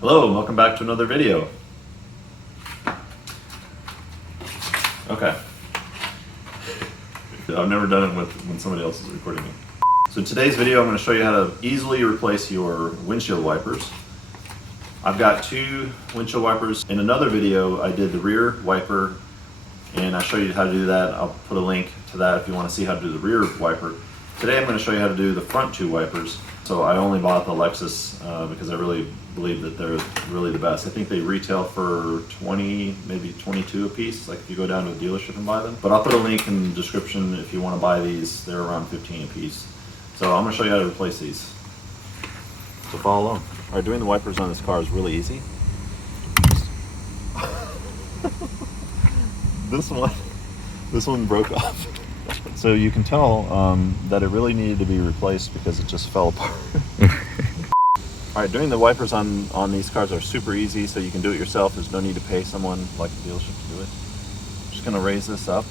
Hello and welcome back to another video. Okay. I've never done it when somebody else is recording me. So in today's video I'm going to show you how to easily replace your windshield wipers. I've got two windshield wipers. In another video I did the rear wiper and I show you how to do that. I'll put a link to that if you want to see how to do the rear wiper. Today I'm going to show you how to do the front two wipers. So I only bought the Lexus because I really believe that they're really the best. I think they retail for 20, maybe 22 a piece, like if you go down to a dealership and buy them. But I'll put a link in the description if you want to buy these. They're around 15 a piece. So I'm going to show you how to replace these. So follow along. All right, doing the wipers on this car is really easy. This one broke off. So you can tell that it really needed to be replaced because it just fell apart. All right, doing the wipers on these cars are super easy, so you can do it yourself. There's no need to pay someone like the dealership to do it. I'm just gonna raise this up.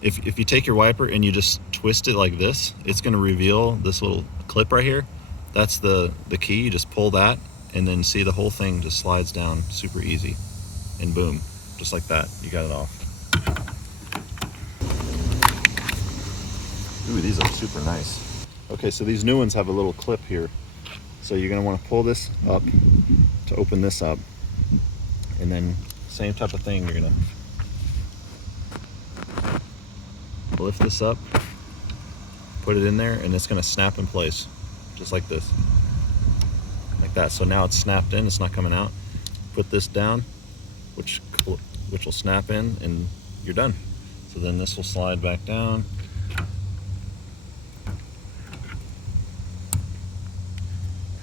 If you take your wiper and you just twist it like this, it's gonna reveal this little clip right here. That's the key. You just pull that and then see the whole thing just slides down super easy. And boom, just like that, you got it off. Ooh, these are super nice. Okay, so these new ones have a little clip here. So you're gonna wanna pull this up to open this up. And then same type of thing, you're gonna lift this up, put it in there, and it's gonna snap in place, just like this. Like that, so now it's snapped in, it's not coming out. Put this down, which will snap in, and you're done. So then this will slide back down.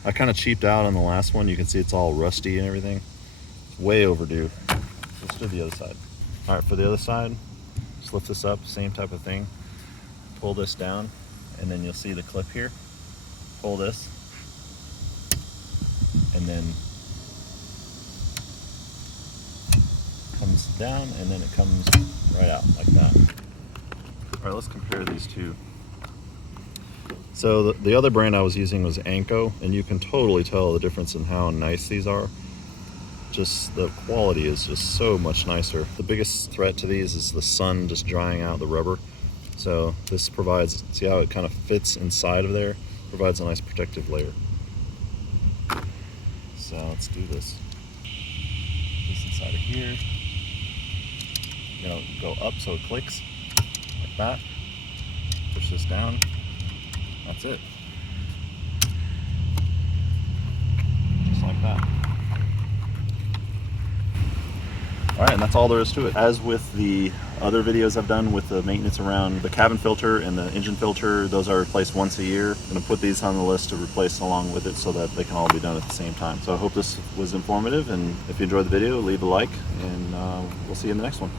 I kind of cheaped out on the last one. You can see it's all rusty and everything. Way overdue. Let's do the other side. All right, for the other side, just lift this up, same type of thing. Pull this down, and then you'll see the clip here. Pull this, and then comes down, and then it comes right out like that. All right, let's compare these two. So the other brand I was using was Anko, and you can totally tell the difference in how nice these are. Just the quality is just so much nicer. The biggest threat to these is the sun just drying out the rubber. So this provides, see how it kind of fits inside of there? Provides a nice protective layer. So let's do this. This inside of here. You know, go up so it clicks like that. Push this down. That's it. Just like that. All right, and that's all there is to it. As with the other videos I've done with the maintenance around the cabin filter and the engine filter, those are replaced once a year. I'm gonna put these on the list to replace along with it so that they can all be done at the same time. So I hope this was informative, and if you enjoyed the video, leave a like, and we'll see you in the next one.